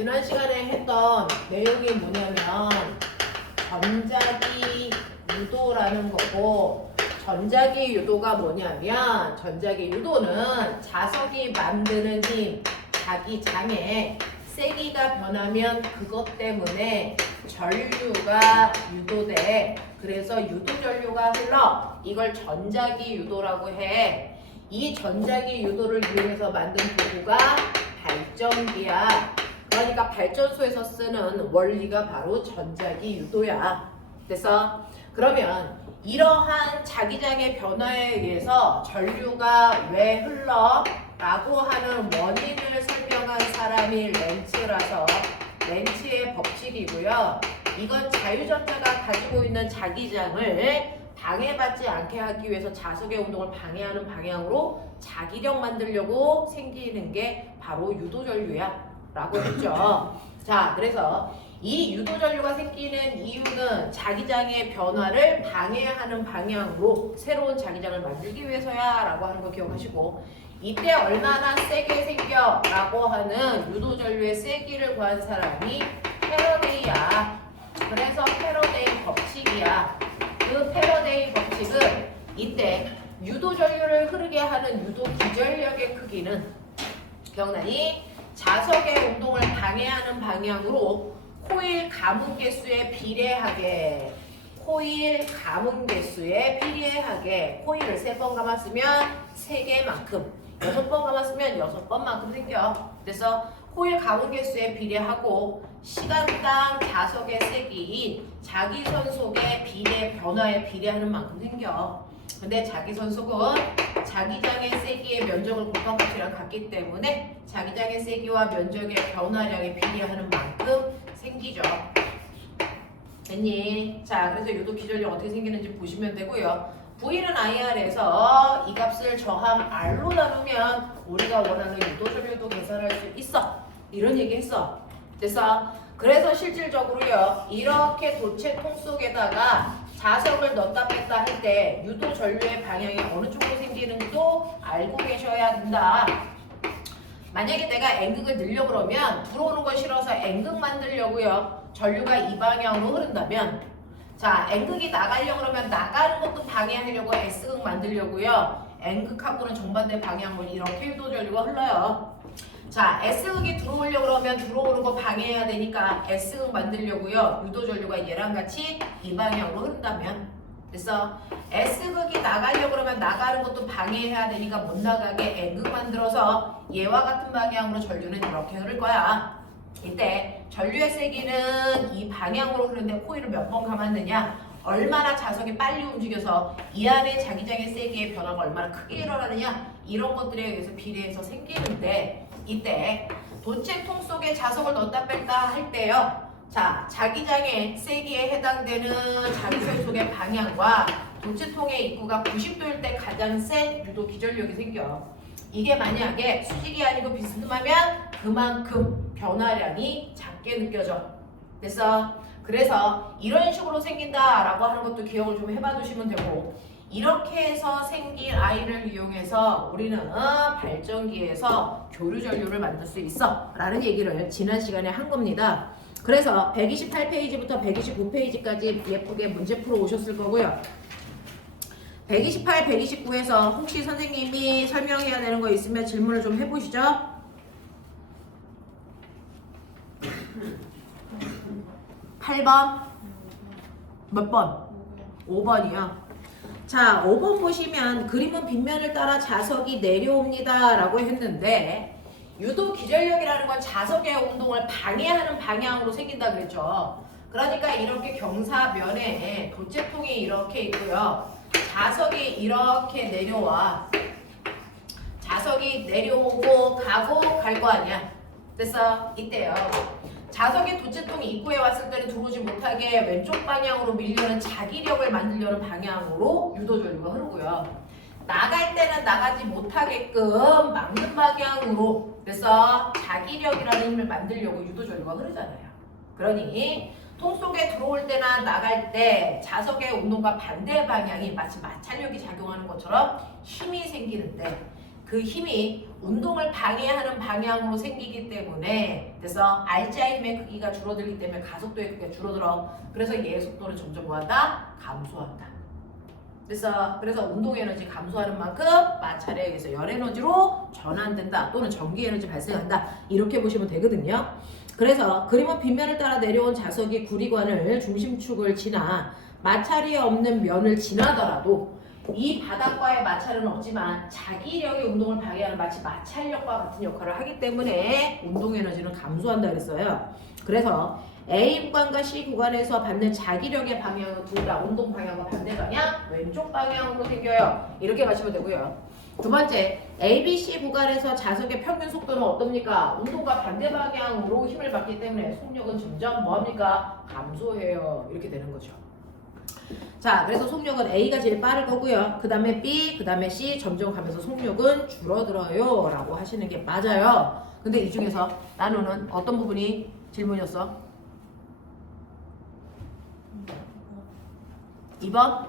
지난 시간에 했던 내용이 뭐냐면 전자기 유도라는 거고, 전자기 유도가 뭐냐면 전자기 유도는 자석이 만드는 힘, 자기장에 세기가 변하면 그것 때문에 전류가 유도돼. 그래서 유도전류가 흘러. 이걸 전자기 유도라고 해. 이 전자기 유도를 이용해서 만든 도구가 발전기야. 그러니까 발전소에서 쓰는 원리가 바로 전자기 유도야. 그래서 그러면 이러한 자기장의 변화에 의해서 전류가 왜 흘러? 라고 하는 원인을 설명한 사람이 렌츠라서 렌츠의 법칙이고요. 이건 자유전자가 가지고 있는 자기장을 방해받지 않게 하기 위해서 자석의 운동을 방해하는 방향으로 자기력 만들려고 생기는 게 바로 유도전류야 라고 했죠. 자, 그래서 이 유도전류가 생기는 이유는 자기장의 변화를 방해하는 방향으로 새로운 자기장을 만들기 위해서야 라고 하는 거 기억하시고, 이때 얼마나 세게 생겨 라고 하는 유도전류의 세기를 구한 사람이 패러데이야. 그래서 패러데이 법칙이야. 그 패러데이 법칙은 이때 유도전류를 흐르게 하는 유도 기전력의 크기는, 기억나니? 자석의 운동을 방해하는 방향으로 코일 가문 개수에 비례하게, 코일 가문 개수에 비례하게 코일을 3번 감았으면 3개만큼, 6번 감았으면 6번만큼 생겨. 그래서 코일 가문 개수에 비례하고 시간당 자석의 세기인 자기선속의 비례 변화에 비례하는 만큼 생겨. 근데 자기선속은 자기장의 세기의 면적을 곱한 값이랑 같기 때문에 자기장의 세기와 면적의 변화량에 비례하는 만큼 생기죠. 됐니? 자, 그래서 유도 기전력 어떻게 생기는지 보시면 되고요. V는 IR에서 이 값을 저항 R로 나누면 우리가 원하는 유도전류도 계산할 수 있어. 이런 얘기 했어. 그래서 실질적으로요, 이렇게 도체통 속에다가 자석을 넣었다 뺐다 할 때 유도전류의 방향이 어느 쪽으로 생기는지도 알고 계셔야 된다. 만약에 내가 N극을 넣으려고 그러면 들어오는 거 싫어서 N극 만들려고요. 전류가 이 방향으로 흐른다면, 자, N극이 나가려고 그러면 나가는 것도 방해하려고 S극 만들려고요. N극하고는 정반대 방향으로 이렇게 유도전류가 흘러요. 자, S극이 들어오려고 그러면 들어오는 거 방해해야 되니까 S극 만들려고요. 유도전류가 얘랑 같이 이 방향으로 흐른다면, 그래서 S극이 나가려고 그러면 나가는 것도 방해해야 되니까 못 나가게 N극 만들어서 얘와 같은 방향으로 전류는 이렇게 흐를 거야. 이때 전류의 세기는 이 방향으로 흐르는데 코일을 몇 번 감았느냐, 얼마나 자석이 빨리 움직여서 이 안에 자기장의 세기의 변화가 얼마나 크게 일어나느냐, 이런 것들에 의해서 비례해서 생기는데, 이때 도체통 속에 자석을 넣었다 뺐다 할 때요, 자, 자기장의 세기에 해당되는 자기선속의 방향과 도체통의 입구가 90도일 때 가장 센 유도 기전력이 생겨. 이게 만약에 수직이 아니고 비스듬하면 그만큼 변화량이 작게 느껴져. 그래서 이런 식으로 생긴다라고 하는 것도 기억을 좀 해봐 두시면 되고, 이렇게 해서 생긴 아이를 이용해서 우리는 발전기에서 교류전류를 만들 수 있어 라는 얘기를 지난 시간에 한 겁니다. 그래서 128페이지부터 129페이지까지 예쁘게 문제 풀어 오셨을 거고요. 128, 129에서 혹시 선생님이 설명해야 되는 거 있으면 질문을 좀 해보시죠. 8번? 몇 번? 5번이요. 자, 5번 보시면 그림은 빗면을 따라 자석이 내려옵니다 라고 했는데, 유도 기전력이라는 건 자석의 운동을 방해하는 방향으로 생긴다 그랬죠. 그러니까 이렇게 경사면에 도체통이 이렇게 있고요. 자석이 이렇게 내려와. 자석이 내려오고 가고 갈 거 아니야. 그래서 이때요, 자석의 도체통 입구에 왔을 때는 들어오지 못하게 왼쪽 방향으로 밀려는 자기력을 만들려는 방향으로 유도전류가 흐르고요. 나갈 때는 나가지 못하게끔 막는 방향으로, 그래서 자기력이라는 힘을 만들려고 유도전류가 흐르잖아요. 그러니 통 속에 들어올 때나 나갈 때 자석의 운동과 반대 방향이 마치 마찰력이 작용하는 것처럼 힘이 생기는데, 그 힘이 운동을 방해하는 방향으로 생기기 때문에 그래서 R자의 힘의 크기가 줄어들기 때문에 가속도의 크기가 줄어들어. 그래서 얘의 속도는 점점 뭐한다? 감소한다. 그래서 운동 에너지 감소하는 만큼 마찰에 의해서 열 에너지로 전환된다 또는 전기 에너지 발생한다 이렇게 보시면 되거든요. 그래서 그림은 빗면을 따라 내려온 자석이 구리관을 중심축을 지나 마찰이 없는 면을 지나더라도 이 바닥과의 마찰은 없지만 자기력의 운동을 방해하는 마치 마찰력과 같은 역할을 하기 때문에 운동 에너지는 감소한다 그랬어요. 그래서 A 구간과 C 구간에서 받는 자기력의 방향은 둘 다 운동 방향과 반대 방향, 왼쪽 방향으로 생겨요. 이렇게 가시면 되고요. 두 번째, A, B, C 구간에서 자석의 평균 속도는 어떻습니까? 운동과 반대 방향으로 힘을 받기 때문에 속력은 점점 뭐합니까? 감소해요. 이렇게 되는 거죠. 자, 그래서 속력은 A가 제일 빠를 거고요. 그 다음에 B, 그 다음에 C 점점 가면서 속력은 줄어들어요. 라고 하시는 게 맞아요. 근데 이 중에서 나누는 어떤 부분이 질문이었어? 2번?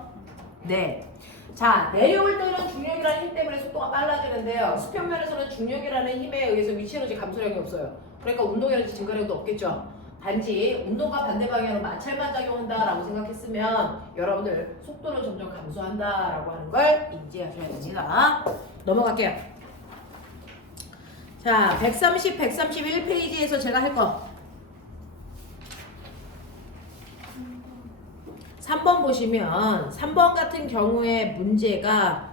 네. 자, 내려올 때는 중력이라는 힘 때문에 속도가 빨라지는데요. 수평면에서는 중력이라는 힘에 의해서 위치 에너지 감소력이 없어요. 그러니까 운동 에너지 증가력도 없겠죠. 단지 운동과 반대 방향으로 마찰만 작용한다라고 생각했으면 여러분들 속도는 점점 감소한다라고 하는 걸 인지하셔야 됩니다. 넘어갈게요. 자, 130, 131페이지에서 제가 할 거. 3번 보시면 3번 같은 경우에 문제가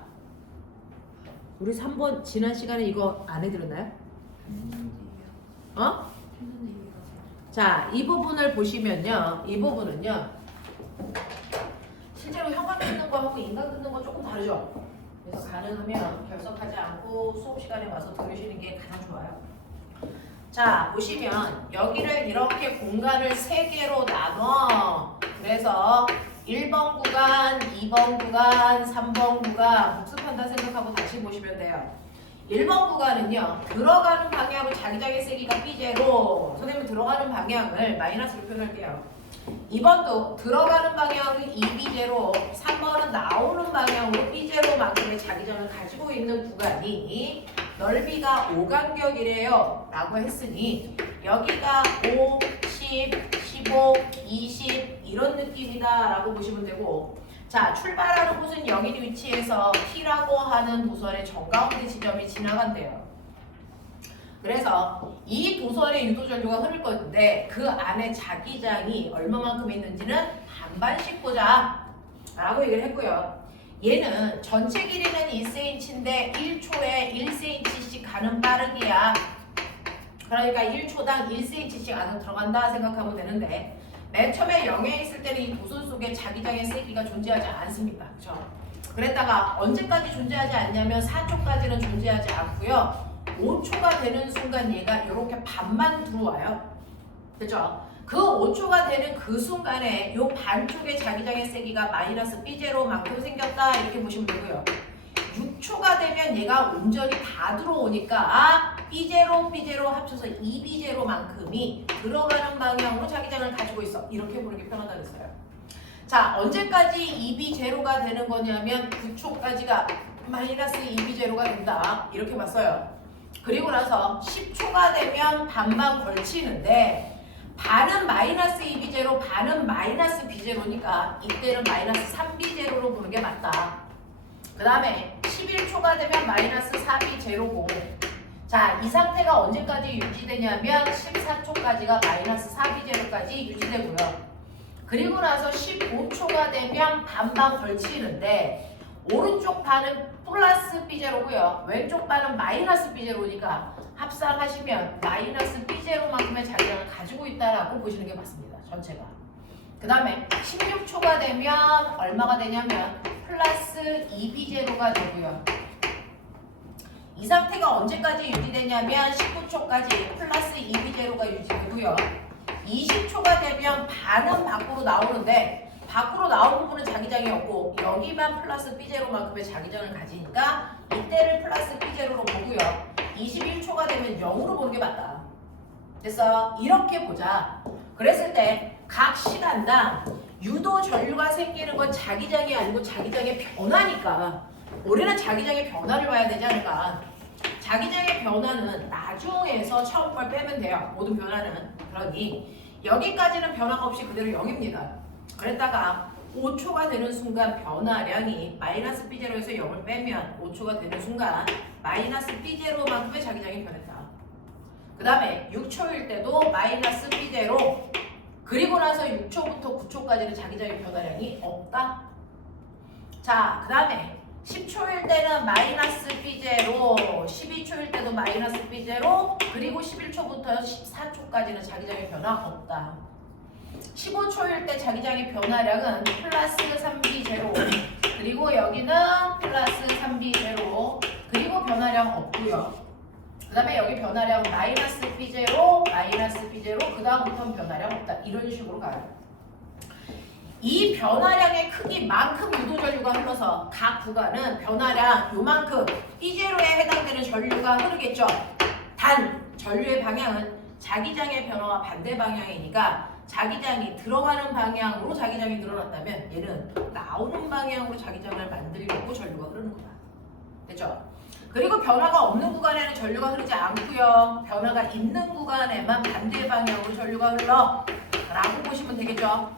우리 3번 지난 시간에 이거 안 해드렸나요? 어? 자, 이 부분을 보시면요. 이 부분은요. 실제로 형광 듣는 거하고 인강 듣는 거 조금 다르죠? 그래서 가능하면 결석하지 않고 수업 시간에 와서 들으시는 게 가장 좋아요. 자, 보시면 여기를 이렇게 공간을 3개로 나눠. 그래서 1번 구간, 2번 구간, 3번 구간 복습한다 생각하고 다시 보시면 돼요. 1번 구간은요. 들어가는 방향으로 자기장의 세기가 B제로 선생님 들어가는 방향을 마이너스로 표현할게요. 2번도 들어가는 방향은 2B제로 3번은 나오는 방향으로 B제로만큼의 자기장을 가지고 있는 구간이 넓이가 5간격이래요 라고 했으니 여기가 5, 10, 15, 20 이런 느낌이다 라고 보시면 되고 자 출발하는 곳은 0인 위치에서 T라고 하는 도선의 정가운데 지점이 지나간대요. 그래서 이 도선에 유도전류가 흐를 건데 그 안에 자기장이 얼마만큼 있는지는 반반씩 보자 라고 얘기를 했고요. 얘는 전체 길이는 1cm인데 1초에 1cm씩 가는 빠르기야. 그러니까 1초당 1cm씩 안으로 들어간다 생각하면 되는데 맨 처음에 0에 있을 때는 이 도선 속에 자기장의 세기가 존재하지 않습니다. 그렇죠? 그랬다가 언제까지 존재하지 않냐면 4초까지는 존재하지 않고요. 5초가 되는 순간 얘가 이렇게 반만 들어와요. 그렇죠? 그 5초가 되는 그 순간에 요 반쪽의 자기장의 세기가 마이너스 B제로만큼 생겼다 이렇게 보시면 되고요. 6초가 되면 얘가 온전히 다 들어오니까 B제로, B제로 합쳐서 2B제로만큼이 들어가는 방향으로 자기장을 가지고 있어. 이렇게 보는 게 편하다 그랬어요. 자, 언제까지 2B제로가 되는 거냐면 9초까지가 마이너스 2B제로가 된다. 이렇게 봤어요. 그리고 나서 10초가 되면 반반 걸치는데 반은 마이너스 2B제로, 반은 마이너스 B제로니까 이때는 마이너스 3B제로로 보는 게 맞다. 그 다음에 11초가 되면 마이너스 4B제로고 자, 이 상태가 언제까지 유지되냐면 14초까지가 마이너스 4B제로까지 유지되고요. 그리고 나서 15초가 되면 반반 걸치는데 오른쪽 반은 플러스 B제로고요. 왼쪽 반은 마이너스 B제로니까 합산하시면 마이너스 B제로만큼의 자기장을 가지고 있다라고 보시는 게 맞습니다. 전체가. 그 다음에 16초가 되면 얼마가 되냐면 플러스 2B제로가 되고요. 이 상태가 언제까지 유지되냐면 19초까지 플러스 2B제로가 유지되고요. 20초가 되면 반은 밖으로 나오는데 밖으로 나온 부분은 자기장이 없고 여기만 플러스 B제로만큼의 자기장을 가지니까 이때를 플러스 B제로로 보고요. 21초가 되면 0으로 보는 게 맞다. 그래서 이렇게 보자. 그랬을 때 각 시간당 유도 전류가 생기는 건 자기장이 아니고 자기장의 변화니까 우리는 자기장의 변화를 봐야 되지 않을까. 자기장의 변화는 나중에서 처음 걸 빼면 돼요. 모든 변화는. 그러니 여기까지는 변화가 없이 그대로 0입니다. 그랬다가 5초가 되는 순간 변화량이 마이너스 B0에서 0을 빼면 5초가 되는 순간 마이너스 B0만큼의 자기장이 변했다. 그 다음에 6초일 때도 마이너스 B0 그리고 나서 6초부터 9초까지는 자기장의 변화량이 없다. 자, 그 다음에 10초일 때는 마이너스 B0, 12초일 때도 마이너스 B0, 그리고 11초부터 14초까지는 자기장의 변화 없다. 15초일 때 자기장의 변화량은 플러스 3B0, 그리고 여기는 플러스 3B0, 그리고 변화량 없고요. 그 다음에 여기 변화량 마이너스 B0, 마이너스 B0, 그 다음부터는 변화량 없다. 이런 식으로 가요. 이 변화량의 크기만큼 유도전류가 흘러서 각 구간은 변화량 요만큼 B0에 해당되는 전류가 흐르겠죠. 단 전류의 방향은 자기장의 변화와 반대 방향이니까 자기장이 들어가는 방향으로 자기장이 늘어났다면 얘는 나오는 방향으로 자기장을 만들려고 전류가 흐르는 거다. 됐죠? 그리고 변화가 없는 구간에는 전류가 흐르지 않고요. 변화가 있는 구간에만 반대 방향으로 전류가 흘러 라고 보시면 되겠죠.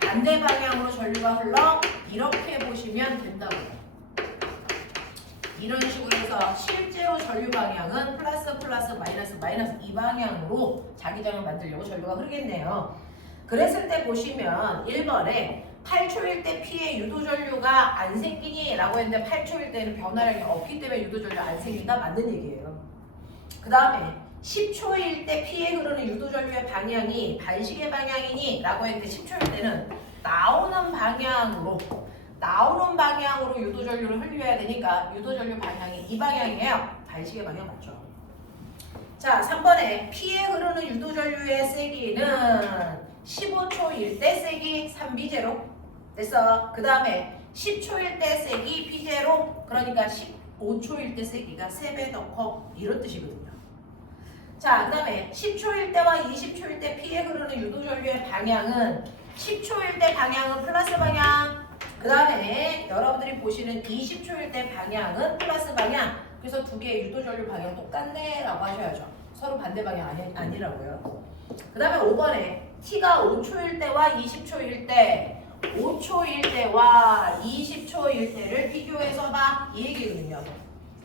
반대 방향으로 전류가 흘러 이렇게 보시면 된다고요. 이런 식으로 해서 실제로 전류 방향은 플러스 플러스 마이너스 마이너스 이 방향으로 자기장을 만들려고 전류가 흐르겠네요. 그랬을 때 보시면 1번에 8초일 때 P에 유도전류가 안 생기니? 라고 했는데 8초일 때는 변화량이 없기 때문에 유도전류 안 생긴다? 맞는 얘기예요. 그 다음에 10초일 때 P에 흐르는 유도전류의 방향이 반시계 방향이니? 라고 했는데 10초일 때는 나오는 방향으로 유도전류를 흘려야 되니까 유도전류 방향이 이 방향이에요. 반시계 방향 맞죠? 자, 3번에 P에 흐르는 유도전류의 세기는 15초일 때 세기 3B0 됐어. 그 다음에 10초일 때 세기 B0 그러니까 15초일 때 세기가 3배 더 커 이런 뜻이거든요. 자, 그 다음에 10초일 때와 20초일 때 P에 흐르는 유도전류의 방향은 10초일 때 방향은 플러스 방향 그 다음에 여러분들이 보시는 20초일 때 방향은 플러스 방향 그래서 두 개의 유도전류 방향 똑같네 라고 하셔야죠. 서로 반대 방향 아니라고요. 그 다음에 5번에 T가 5초일 때와 20초일 때 5초일 때와 20초일 때를 비교해서 봐 이 얘기거든요.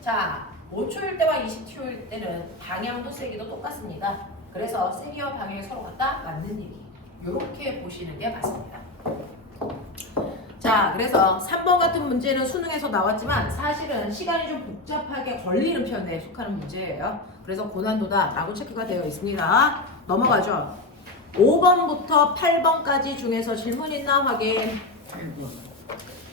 자, 5초일 때와 20초일 때는 방향도 세기도 똑같습니다. 그래서 세기와 방향이 서로 같다? 맞는 얘기. 이렇게 보시는 게 맞습니다. 자, 그래서 3번 같은 문제는 수능에서 나왔지만 사실은 시간이 좀 복잡하게 걸리는 편에 속하는 문제예요. 그래서 고난도다 라고 체크가 되어 있습니다. 넘어가죠. 5번부터 8번까지 중에서 질문 있나 확인. 8번.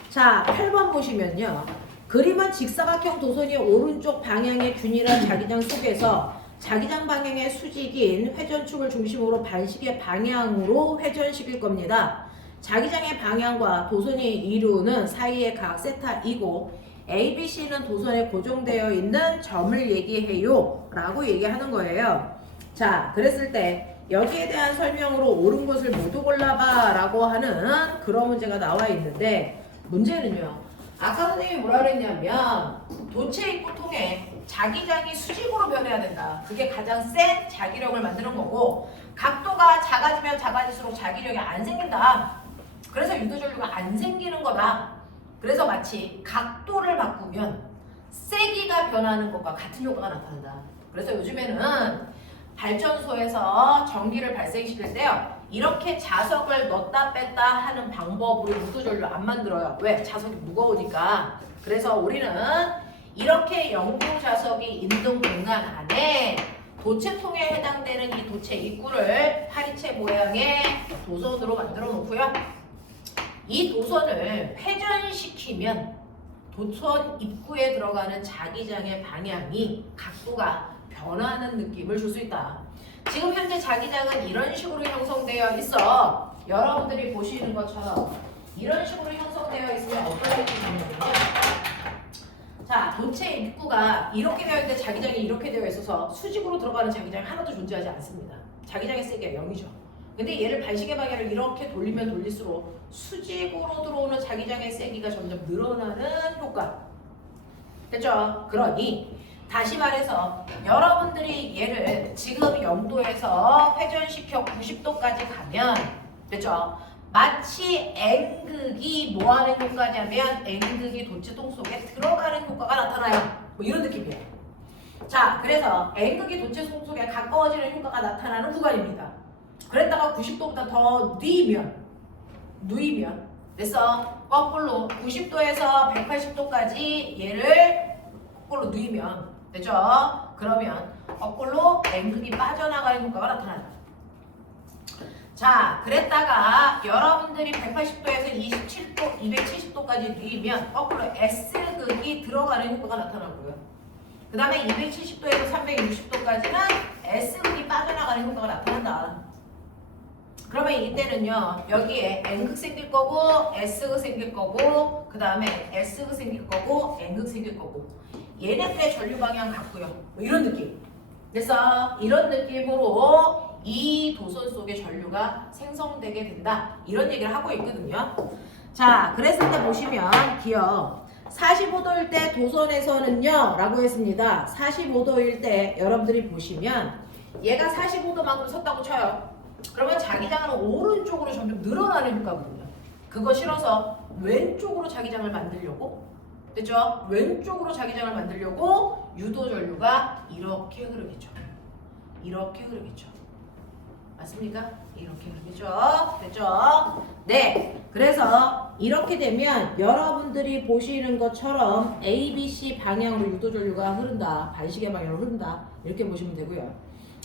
자, 8번 보시면요. 그림은 직사각형 도선이 오른쪽 방향의 균일한 자기장 속에서 자기장 방향의 수직인 회전축을 중심으로 반시계 방향으로 회전시킬 겁니다. 자기장의 방향과 도선이 이루는 사이의 각 세타이고 ABC는 도선에 고정되어 있는 점을 얘기해요 라고 얘기하는 거예요. 자, 그랬을 때 여기에 대한 설명으로 옳은 것을 모두 골라봐 라고 하는 그런 문제가 나와 있는데 문제는요. 아까 선생님이 뭐라 그랬냐면 도체 입구 통해 자기장이 수직으로 변해야 된다. 그게 가장 센 자기력을 만드는 거고 각도가 작아지면 작아질수록 자기력이 안 생긴다. 그래서 유도전류가 안 생기는 거다. 그래서 마치 각도를 바꾸면 세기가 변하는 것과 같은 효과가 나타난다. 그래서 요즘에는 발전소에서 전기를 발생시킬 때요. 이렇게 자석을 넣었다 뺐다 하는 방법으로 유도전류 안 만들어요. 왜? 자석이 무거우니까. 그래서 우리는 이렇게 영구 자석이 있는 공간 안에 도체통에 해당되는 이 도체 입구를 파리채 모양의 도선으로 만들어 놓고요. 이 도선을 회전시키면 도선 입구에 들어가는 자기장의 방향이 각도가 변하는 느낌을 줄 수 있다. 지금 현재 자기장은 이런 식으로 형성되어 있어. 여러분들이 보시는 것처럼 이런 식으로 형성되어 있으면 어떤 느낌이 있냐면요. 자, 도체 입구가 이렇게 되어 있는데 자기장이 이렇게 되어 있어서 수직으로 들어가는 자기장이 하나도 존재하지 않습니다. 자기장의 세기가 0이죠. 근데 얘를 반시계 방향을 이렇게 돌리면 돌릴수록 수직으로 들어오는 자기장의 세기가 점점 늘어나는 효과. 됐죠? 그러니 다시 말해서 여러분들이 얘를 지금 0도에서 회전시켜 90도까지 가면 됐죠? 마치 N극이 뭐 하는 효과냐면 N극이 도체통 속에 들어가는 효과가 나타나요. 뭐 이런 느낌이에요. 자, 그래서 N극이 도체통 속에 가까워지는 효과가 나타나는 구간입니다. 그랬다가 90도보다 더 누이면 됐어? 거꾸로 90도에서 180도까지 얘를 거꾸로 누이면 됐죠? 그러면 거꾸로 N극이 빠져나가는 효과가 나타나요. 자, 그랬다가 여러분들이 180도에서 27도, 270도까지 누이면 거꾸로 S극이 들어가는 효과가 나타나고요. 그 다음에 270도에서 360도까지는 S극이 빠져나가는 효과가 나타난다. 그러면 이때는요, 여기에 N극 생길 거고, S극 생길 거고, 그 다음에 S극 생길 거고, N극 생길 거고, 얘네들의 전류 방향 같고요. 뭐 이런 느낌. 그래서 이런 느낌으로 이 도선 속의 전류가 생성되게 된다. 이런 얘기를 하고 있거든요. 자, 그랬을 때 보시면 기억 45도일 때 도선에서는요 라고 했습니다. 45도일 때 여러분들이 보시면 얘가 45도만큼 섰다고 쳐요. 그러면 자기장은 오른쪽으로 점점 늘어나는 효과거든요. 그거 싫어서 왼쪽으로 자기장을 만들려고, 됐죠? 왼쪽으로 자기장을 만들려고 유도 전류가 이렇게 흐르겠죠. 이렇게 흐르겠죠. 맞습니까? 이렇게 흐르겠죠. 됐죠? 네. 그래서 이렇게 되면 여러분들이 보시는 것처럼 A, B, C 방향으로 유도 전류가 흐른다. 반시계 방향으로 흐른다. 이렇게 보시면 되고요.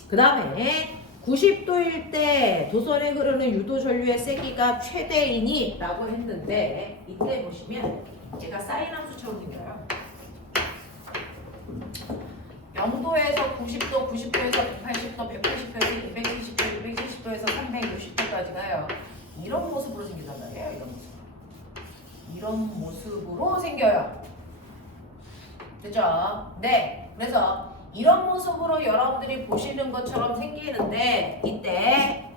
그 다음에 90도일 때 도선에 흐르는 유도 전류의 세기가 최대이니 라고 했는데 이때 보시면 얘가 사인 함수처럼 생겨요. 0도에서 90도, 90도에서 180도, 180도에서 270도, 270도에서 360도까지 가요. 이런 모습으로 생긴단 말이에요. 이런 모습으로. 이런 모습으로 생겨요. 됐죠? 네. 그래서 이런 모습으로 여러분들이 보시는 것처럼 생기는데 이때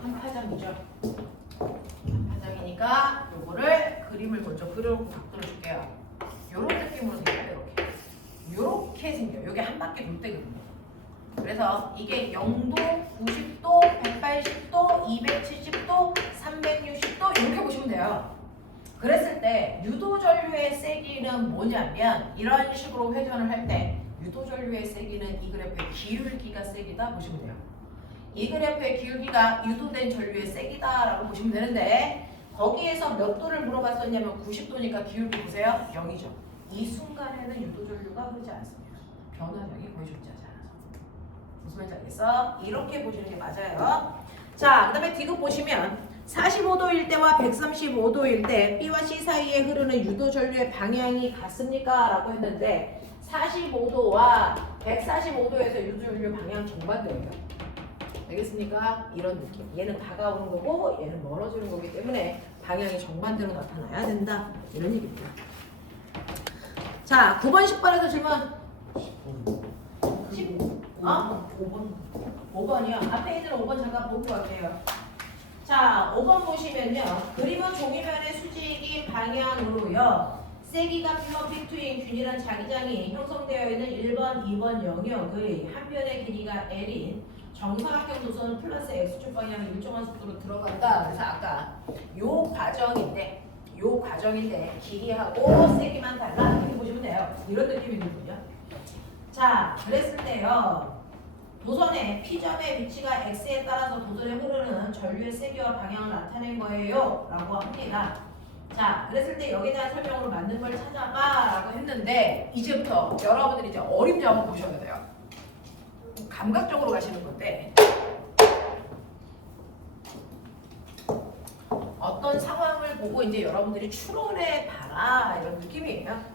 한 파장이죠. 한 파장이니까 요거를 그림을 먼저 그려놓고 각도를 줄게요. 요런 느낌으로 생겨요. 이렇게 생겨요. 이게 한 바퀴 돌 때거든요. 그래서 이게 0도, 90도, 180도, 270도, 360도 이렇게 보시면 돼요. 그랬을 때 유도 전류의 세기는 뭐냐면 이런 식으로 회전을 할 때 유도 전류의 세기는 이 그래프의 기울기가 세기다 보시면 돼요. 이 그래프의 기울기가 유도된 전류의 세기다라고 보시면 되는데 거기에서 몇 도를 물어봤었냐면 90도니까 기울기 보세요. 0이죠. 이 순간에는 유도 전류가 흐르지 않습니다. 변화량이 거의 존재하지 않아서. 무슨 말인지 알겠어? 이렇게 보시는 게 맞아요. 자, 그 다음에 디귿 보시면 45도일 때와 135도일 때 B와 C 사이에 흐르는 유도 전류의 방향이 같습니까? 라고 했는데 45도와 145도에서 유도 전류 방향 정반대예요. 알겠습니까? 이런 느낌. 얘는 다가오는 거고 얘는 멀어지는 거기 때문에 방향이 정반대로 나타나야 된다. 이런 얘기입니다. 자, 9번, 10번에서 질문. 5번이요. 앞에 있는 5번 잠깐 보고 갈게요. 자, 5번 보시면요. 그림은 종이면의 수직인 방향으로요. 세기가 플러 비트윈 균일한 자기장이 형성되어 있는 1번, 2번 영역의 한 변의 길이가 L인 정사각형 도선 플러스 X축 방향이 일정한 속도로 들어간다. 그래서 아까 요 과정인데 길이하고 세기만 달라 이렇게 보시면 돼요. 이런 느낌이거든요. 자, 그랬을 때요. 도선의 P점의 위치가 X에 따라서 도선에 흐르는 전류의 세기와 방향을 나타낸 거예요. 라고 합니다. 자, 그랬을 때 여기에 대한 설명으로 맞는 걸 찾아봐 라고 했는데 이제부터 여러분들이 이제 어림도 한번 보셔야 돼요. 감각적으로 가시는 건데 어떤 상황을 보고 이제 여러분들이 추론해 봐라 이런 느낌이에요.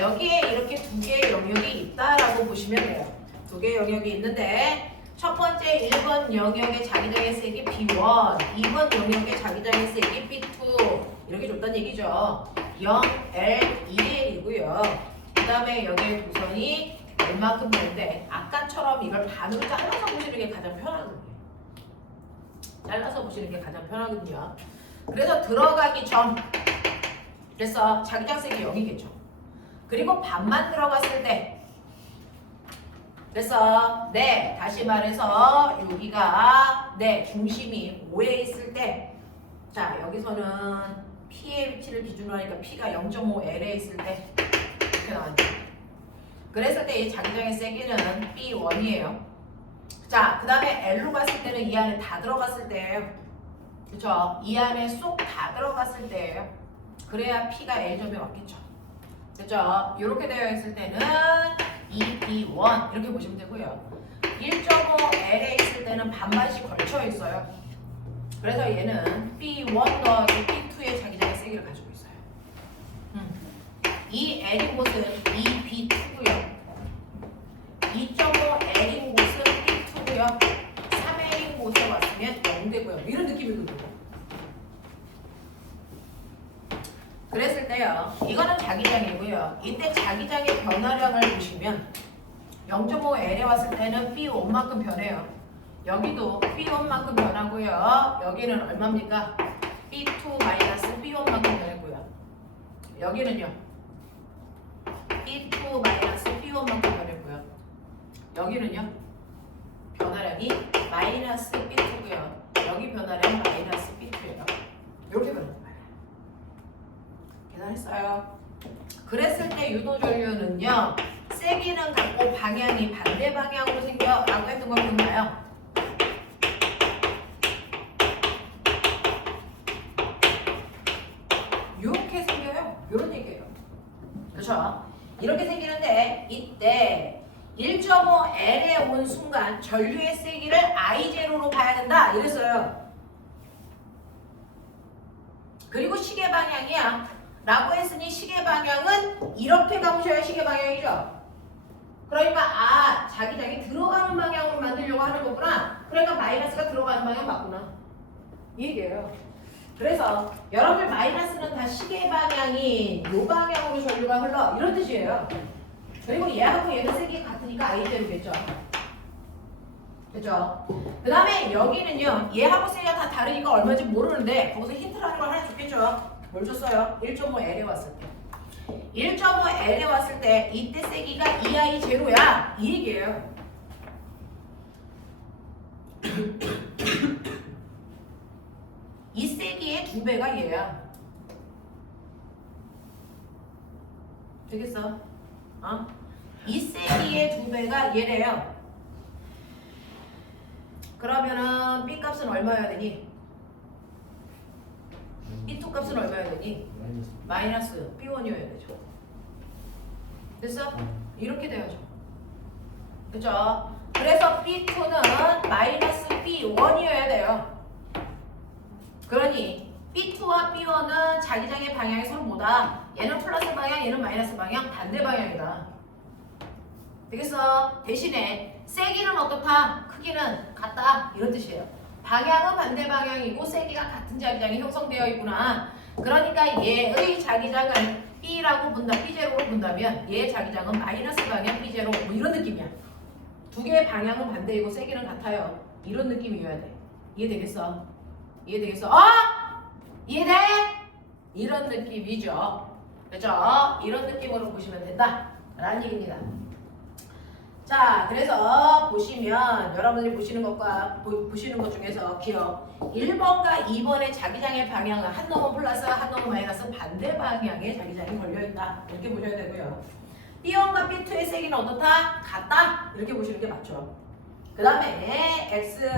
여기에 이렇게 두 개의 영역이 있다라고 보시면 돼요. 두 개의 영역이 있는데 첫 번째 1번 영역의 자기장의 세기 B1, 2번 영역의 자기장의 세기 B2 이렇게 줬단 얘기죠. 0, L, 2L이고요. 그 다음에 여기에 도선이 얼마큼 되는데 아까처럼 이걸 반으로 잘라서 보시는 게 가장 편하거든요. 잘라서 보시는 게 가장 편하거든요. 그래서 들어가기 전 그래서 자기장색이 여기겠죠. 그리고 반만 들어갔을 때 그래서 네 다시 말해서 여기가 네 중심이 5에 있을 때 자 여기서는 P의 위치를 기준으로 하니까 P가 0.5L에 있을 때 이렇게 나왔죠. 그랬을 때 이 자기장의 세기는 B1이에요. 자, 그 다음에 L로 갔을 때는 이 안에 다 들어갔을 때예요. 그쵸? 이 안에 쏙 다 들어갔을 때예요. 그래야 P가 L점에 왔겠죠. 그쵸? 이렇게 되어 있을 때는 EB1 이렇게 보시면 되고요. 1.5L에 있을 때는 반반씩 걸쳐 있어요. 그래서 얘는 B1 더하기 B2의 자기장의 세기를 가지고 있어요. 이 L인 곳은 EB2고요. 2.5L인 곳은 B2고요. 3L인 곳에 왔으면 0되고요. 이런 느낌이거든요. 그랬을 때요. 이거는 자기장이고요. 이때 자기장의 변화량을 보시면 0.5L에 왔을 때는 B1만큼 변해요. 여기도 B1만큼 변하고요. 여기는 얼마입니까? B2 마이너스 B1만큼 변했고요. 여기는요. B2 마이너스 B1만큼 변했고요. 여기는요. 변화량이 마이너스 B2고요. 여기 변화량 마이너스 B2예요. 이렇게 변합니다. 계산했어요. 그랬을 때 유도전류는요. 세기는 같고 방향이 반대 방향으로 생겨라고 했던 거 기억나요? 이렇게 생겨요. 이런 얘기예요. 그렇죠? 이렇게 생기는데 이때 1.5L에 온 순간 전류의 세기를 I0로 봐야 된다 이랬어요. 그리고 시계 방향이야 라고 했으니 시계 방향은 이렇게 가보셔야 시계 방향이죠. 그러니까 자기장이 들어가는 방향으로 만들려고 하는 거구나. 그러니까 마이너스가 들어가는 방향 맞구나. 이 얘기예요. 그래서 여러분들 마이너스는 다 시계 방향이 요 방향으로 전류가 흘러 이런 뜻이에요. 그리고 얘하고 얘는 세기가 같으니까 I0겠죠. 그죠? 그 다음에 여기는요. 얘하고 세기가 다 다르니까 얼마인지 모르는데 거기서 힌트라는 걸 하나 줬겠죠. 뭘 줬어요? 1.5L에 왔을 때. 1.5L에 왔을 때 이때 세기가 2I0야. 이 얘기예요. 이 세기의 2배가 얘야. 되겠어? 이 세기의 2배가 얘래요. 그러면은 B 값은 얼마여야 되니? B2 값은 얼마여야 되니? 마이너스 B1이어야 되죠. 됐어? 이렇게 돼야죠. 그죠? 그래서 B2는 마이너스 B1이어야 돼요. 그러니 B2와 B1은 자기장의 방향이 서로 뭐다? 얘는 플러스 방향, 얘는 마이너스 방향, 반대 방향이다. 되겠어? 대신에 세기는 어떻다? 크기는 같다. 이런 뜻이에요. 방향은 반대 방향이고 세기가 같은 자기장이 형성되어 있구나. 그러니까 얘의 자기장을 B라고 본다, B0로 본다면 얘의 자기장은 마이너스 방향 B0 뭐 이런 느낌이야. 두 개의 방향은 반대이고 세기는 같아요. 이런 느낌이어야 돼. 이해되겠어? 이해되겠어? 이해돼? 이런 느낌이죠. 그렇죠? 이런 느낌으로 보시면 된다 라는 얘기입니다. 자, 그래서 보시면 여러분들이 보시는 것과 보시는 것 중에서 기억 1번과 2번의 자기장의 방향은 한 놈은 플러스 한 놈은 마이너스 반대 방향의 자기장이 걸려있다 이렇게 보셔야 되고요. B1과 B2의 세기는 어떻다? 같다 이렇게 보시는 게 맞죠. 그 다음에 X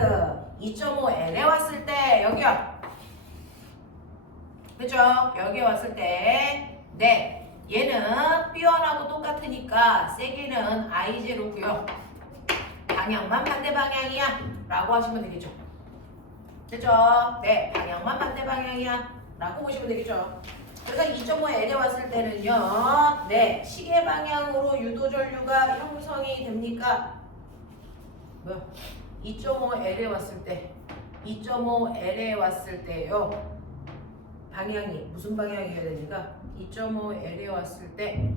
2.5L에 왔을 때 여기요. 그죠? 여기에 왔을 때 네. 얘는 B1하고 똑같으니까 세기는 I0고요. 방향만 반대 방향이야 라고 하시면 되겠죠. 그죠? 네, 방향만 반대 방향이야 라고 보시면 되겠죠. 그래서 2.5L에 왔을 때는요. 네, 시계 방향으로 유도전류가 형성이 됩니까? 2.5L에 왔을 때 2.5L에 왔을 때요. 방향이 무슨 방향이어야 되니까 2.5L에 왔을 때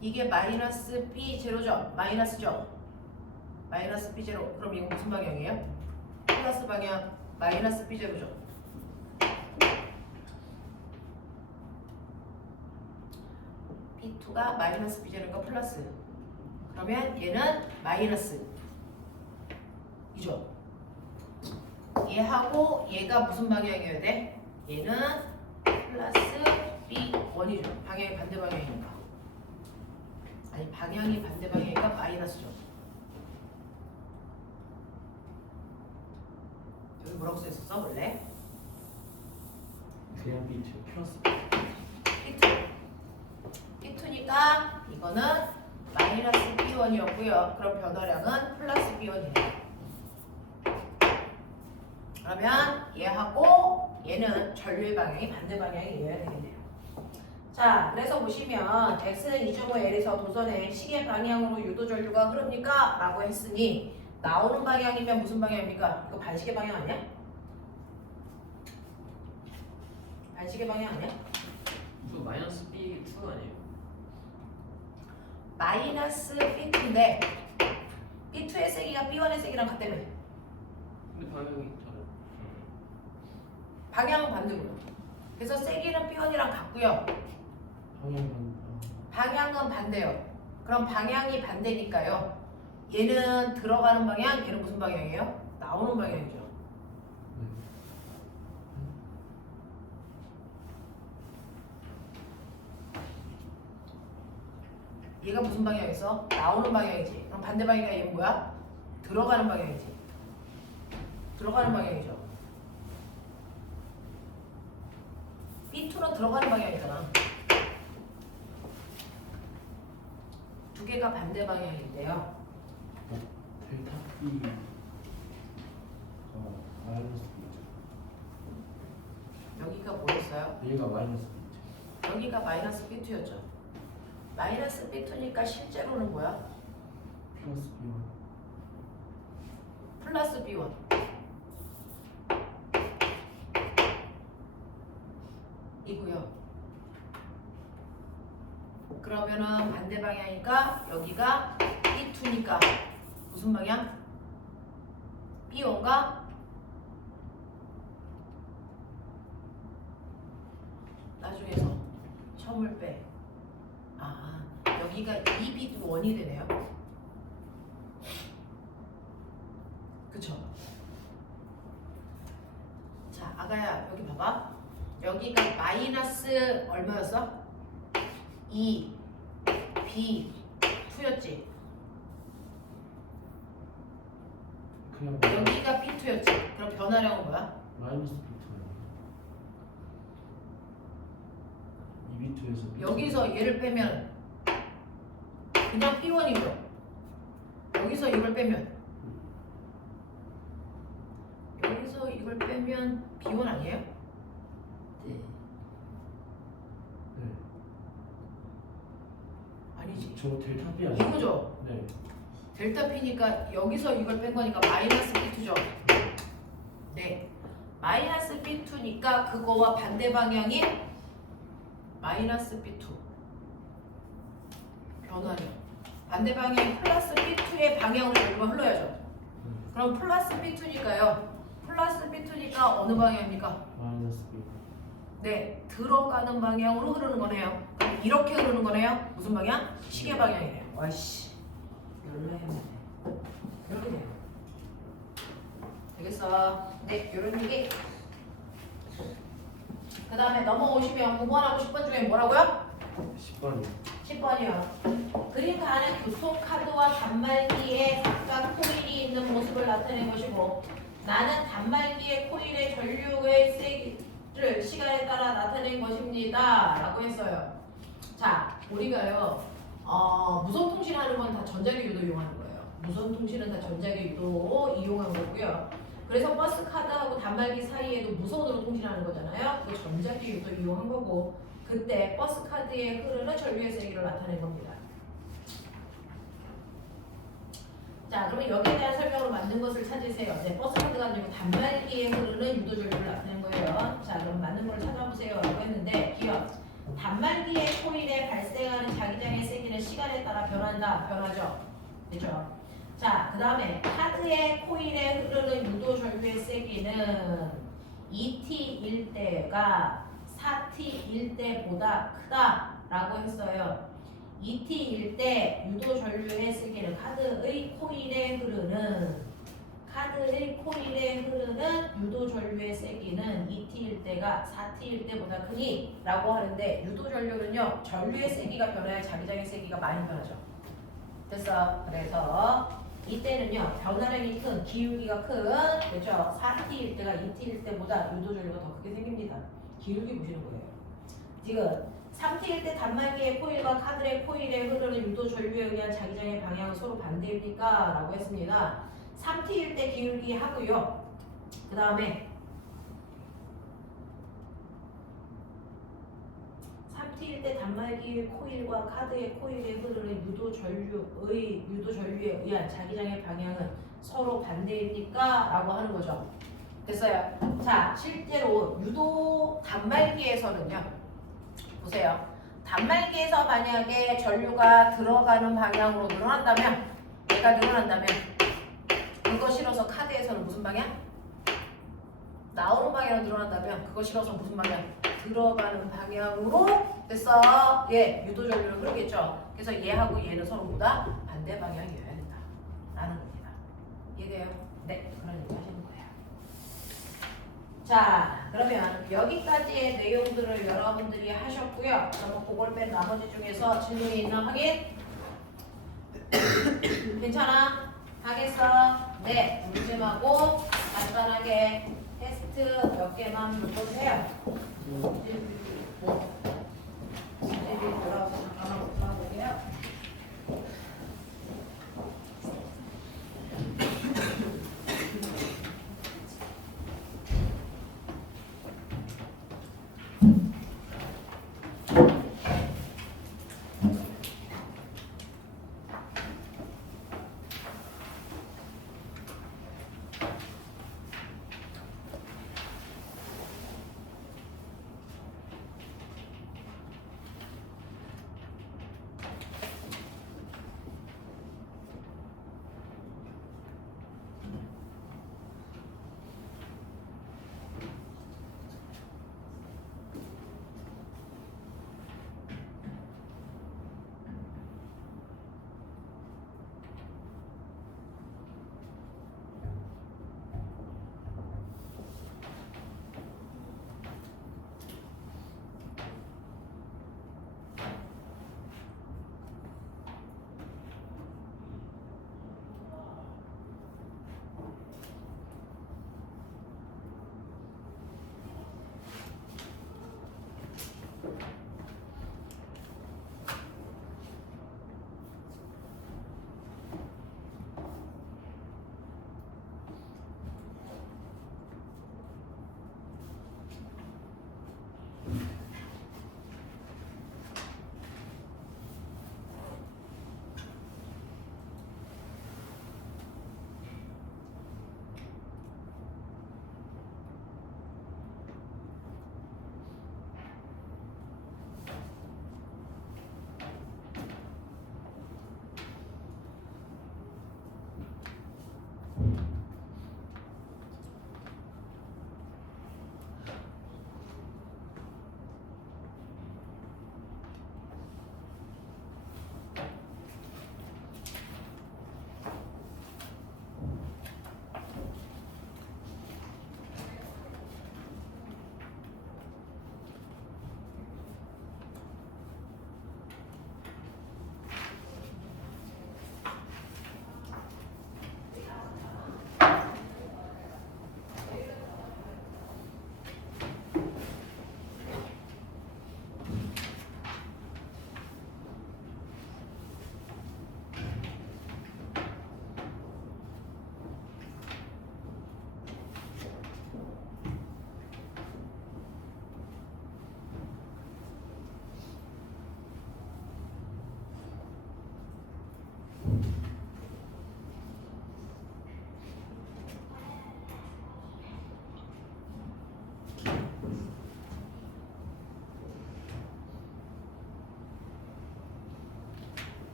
이게 마이너스 B0죠. 마이너스죠. 마이너스 B0. 그럼 이거 무슨 방향이에요? 플러스 방향. 마이너스 B0죠. B2가 마이너스 B0니까 플러스. 그러면 얘는 마이너스. 이죠. 얘하고 얘가 무슨 방향이어야 돼? 얘는 플러스 B1이죠. 방향이 반대 방향이니까. 아니 방향이 반대 방향이니까 마이너스죠. 여기 뭐라고 써있었어 원래? 그냥 B2 플러스 B2. B2니까 이거는 마이너스 B1이었고요. 그럼 변화량은 플러스 B1이에요. 그러면 얘하고 얘는 전류의 방향이 반대 방향이어야 되겠네요. 자, 그래서 보시면 X는 2.5L에서 도선의 시계 방향으로 유도 전류가 흐릅니까? 라고 했으니 나오는 방향이면 무슨 방향입니까? 이거 반시계 방향 아니야? 반시계 방향 아니야? 그 마이너스 B2 아니에요? 마이너스 B2인데 B2의 세기가 B1의 세기랑 같다며. 근데 방향이 다른. 방향은 반대고요. 그래서 세기는 B1이랑 같고요. 방향은 반대요. 그럼 방향이 반대니까요. 얘는 들어가는 방향, 얘는 무슨 방향이에요? 나오는 방향이죠. 얘가 무슨 방향이었어? 나오는 방향이지. 그럼 반대 방향이니까 얘는 뭐야? 들어가는 방향이지. 들어가는 방향이죠. B2는 들어가는 방향이잖아. 두 개가 반대 방향인데요. 델타 B 마이너스 여기가 뭐였어요? B 얘가 마이너스 B2 여기가 마이너스 B2였죠. 마이너스 B2니까 실제로는 뭐야? 플러스 B1 플러스 B1. 이고요. 그러면은 반대 방향이니까 여기가 B2니까 무슨 방향? B1가 나중에서 첨을 빼. 아, 여기가 2B1이 되네요. 그쵸? 자, 아가야 여기 봐봐. 여기가 마이너스 얼마였어? 2, B, 2였지? 그냥 여기가 B2였지? 그럼 변화량은 뭐야? 마이너스 B2 2B2에서 여기서 얘를 빼면 그냥 B1이고요. 여기서 이걸 빼면 여기서 이걸 빼면 B1 아니에요? 네 아니지. 저 델타 B 아니에요? 이거죠? 네 델타 P니까 여기서 이걸 뺀 거니까 마이너스 B2죠? 네. 마이너스 B2니까 그거와 반대 방향인 마이너스 B2 변화량. 반대 방향인 플러스 B2의 방향으로 전류가 흘러야죠. 그럼 플러스 B2니까요. 플러스 B2니까 어느 방향입니까? 마이너스 B 네, 들어가는 방향으로 흐르는 거네요. 그럼 이렇게 흐르는 거네요. 무슨 방향? 시계 방향이래요. 와이씨, 열레 이렇게 돼요. 되겠어? 네, 요런 얘기. 그 다음에 넘어오시면 9번하고 10번 중에 뭐라고요? 10번이요 10번이요. 그림과 안에 교통카드와 단말기에 각각 코일이 있는 모습을 나타낸 것이고 나는 단말기의 코일의 전류의 세기를 시간에 따라 나타낸 것입니다. 라고 했어요. 자, 우리가요. 무선 통신하는 건 다 전자기 유도 이용하는 거예요. 무선 통신은 다 전자기 유도 이용한 거고요. 그래서 버스 카드하고 단말기 사이에도 무선으로 통신하는 거잖아요. 그 전자기 유도 이용한 거고 그때 버스 카드에 흐르는 전류의 세기를 나타낸 겁니다. 자, 그러면 여기에 대한 설명으로 맞는 것을 찾으세요. 네, 버스 카드가 아니고 단말기에 흐르는 유도 전류를 나타낸 거예요. 자, 그럼 맞는 걸 찾아보세요. 라고 했는데 기억. 단말기의 코일에 발생하는 자기장의 세기는 시간에 따라 변한다. 변하죠. 그렇죠? 자, 그 다음에 카드의 코일에 흐르는 유도 전류의 세기는 2T일 때가 4T일 때보다 크다라고 했어요. 2T일 때 유도 전류의 세기는 카드의 코일에 흐르는 유도 전류의 세기는 2T일 때가 4T일 때보다 크니 라고 하는데 유도 전류는요 전류의 세기가 변화야 자기장의 세기가 많이 변하죠. 됐어. 그래서 이때는요 변화량이 큰 기울기가 큰 그렇죠. 4T일 때가 2T일 때보다 유도 전류가 더 크게 생깁니다. 기울기 보시는 거예요. 지금 3T일 때 단말기의 코일과 카드의 코일에 흐르는 유도 전류에 의한 자기장의 방향은 서로 반대입니까? 라고 했습니다. 3T일 때 기울기 하고요. 그 다음에 3T일 때 단말기의 코일과 카드의 코일에 흐르는 유도 전류에 의한 자기장의 방향은 서로 반대입니까? 라고 하는 거죠. 됐어요. 자, 실제로 유도 단말기에서는요. 보세요. 단말기에서 만약에 전류가 들어가는 방향으로 늘어난다면 얘가 늘어난다면 그거 실어서 카드에서는 무슨 방향? 나오는 방향으로 늘어난다면 그거 실어서 무슨 방향? 들어가는 방향으로 됐어. 예, 유도 전류를 흐르겠죠. 그래서 얘하고 얘는 서로보다 반대 방향이어야 된다. 라는 겁니다. 이해돼요? 네, 그런 얘기 하시는 거예요. 자, 그러면 여기까지의 내용들을 여러분들이 하셨고요. 그러면 그걸 뺀 나머지 중에서 질문이 있나 확인? 괜찮아? 하겠어? 네, 문제하고 간단하게 테스트 몇 개만 물어보세요. 돌아와서 잠깐만 볼게요.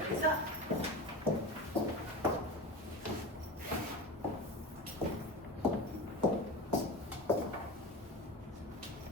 여기서